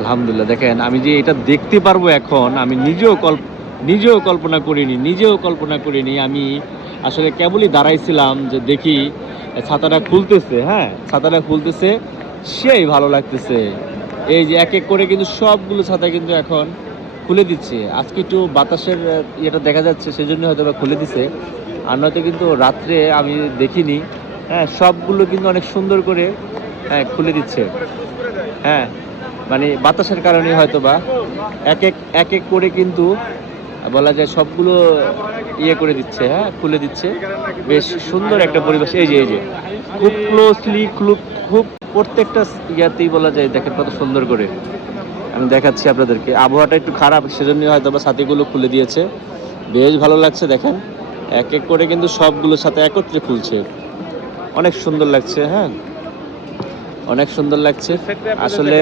আলহামদুলিল্লাহ, দেখেন, আমি যে এটা দেখতে পারব এখন, আমি নিজেও কল্প নিজেও কল্পনা করিনি, নিজেও কল্পনা করিনি, আমি আসলে কেবলই দাঁড়াইছিলাম যে দেখি, ছাতাটা খুলতেছে হ্যাঁ ছাতাটা খুলতেছে, সেই ভালো লাগতেছে। এই যে এক এক করে কিন্তু সবগুলো ছাতা কিন্তু এখন খুলে দিচ্ছে। আজকে একটু বাতাসের ইয়েটা দেখা যাচ্ছে সেই জন্য হয়তো খুলে দিছে। আর নয়তো কিন্তু রাত্রে আমি দেখিনি হ্যাঁ সবগুলো কিন্তু অনেক সুন্দর করে হ্যাঁ খুলে দিচ্ছে। হ্যাঁ মানে বাতাসের কারণে হয়তো বা এক এক এক এক করে কিন্তু বলা যায় সবগুলো ইয়ে করে দিচ্ছে হ্যাঁ খুলে দিচ্ছে। বেশ সুন্দর একটা পরিবেশ। এই যে এই যে, খুব ক্লোজলি খুব খুব প্রত্যেকটা ইয়াতেই বলা যায় দেখেন কত সুন্দর করে। আমি দেখাচ্ছি আপনাদেরকে। আবহাওয়াটা একটু খারাপ, সেজন্য হয়তো বা সাথীগুলো খুলে দিয়েছে। বেশ ভালো লাগছে, দেখেন। এক এক করে কিন্তু সবগুলো সাথে একত্রে খুলছে। অনেক সুন্দর লাগছে হ্যাঁ। অনেক সুন্দর লাগছে। আসলে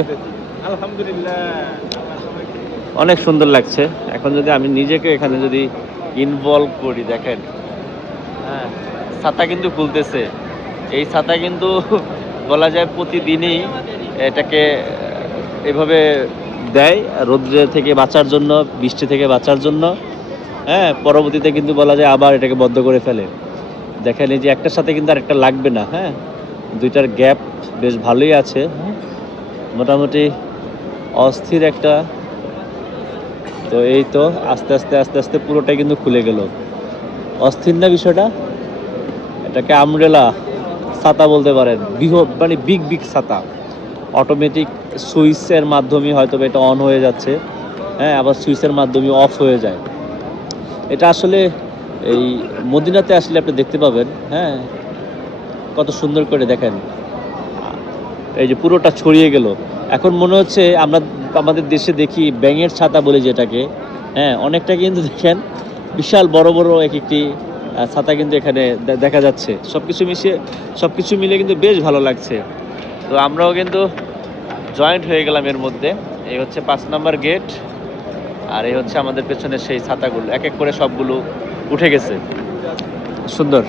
অনেক সুন্দর লাগছে। এখন যদি আমি নিজেকে এখানে যদি ইনভলভ করি, দেখেন। হ্যাঁ ছাতা কিন্তু খুলতেছে। এই ছাতা কিন্তু বলা যায় প্রতিদিনই এটাকে এভাবে দেয় রৌদ্রে থেকে বাঁচার জন্য, বৃষ্টি থেকে বাঁচার জন্য। হ্যাঁ পরবর্তীতে কিন্তু বলা যায় আবার এটাকে বন্ধ করে ফেলে। দেখেন, এই যে একটার সাথে কিন্তু আরেকটা লাগবে না হ্যাঁ। দুইটার গ্যাপ বেশ ভালোই আছে। মোটামুটি অস্থির একটা। তো এই তো আস্তে আস্তে আস্তে আস্তে পুরোটাই কিন্তু খুলে গেল। অস্থির না বিষয়টা? এটাকে আমরেলা ছাতা বলতে পারেন। বৃহৎ মানে বিগ বিগ ছাতা। অটোমেটিক সুইচের মাধ্যমে হয়তো এটা অন হয়ে যাচ্ছে। হ্যাঁ আবার সুইচের মাধ্যমে অফ হয়ে যায়। এটা আসলে এই মদিনাতে আসলে আপনি দেখতে পাবেন। হ্যাঁ কত সুন্দর করে দেখেন। এই যে পুরোটা ছড়িয়ে গেল। এখন মনে হচ্ছে আমরা আমাদের দেশে দেখি ব্যাঙের ছাতা বলে যেটাকে। হ্যাঁ অনেকটা কিন্তু দেখেন বিশাল বড় বড় এক একটি ছাতা কিন্তু এখানে দেখা যাচ্ছে। সব কিছু মিশিয়ে সব কিছু মিলে কিন্তু বেশ ভালো লাগছে। তো আমরাও কিন্তু জয়েন্ট হয়ে গেলাম এর মধ্যে। এই হচ্ছে পাঁচ নম্বর গেট আর এই হচ্ছে আমাদের পেছনে সেই ছাতাগুলো। এক এক করে সবগুলো উঠে গেছে। সুন্দর।